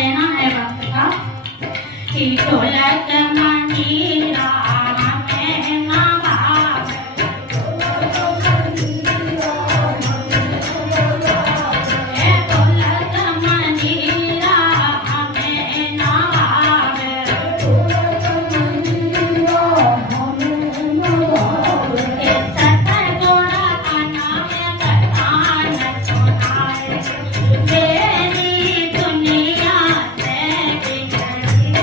यहाँ है वक्त का कि ढोलक मंजीरा में नवावे ढोलक मंजीरा में नवावे सतगुण का नाम गान सुनाए मेरी दुनिया से बिगड़ी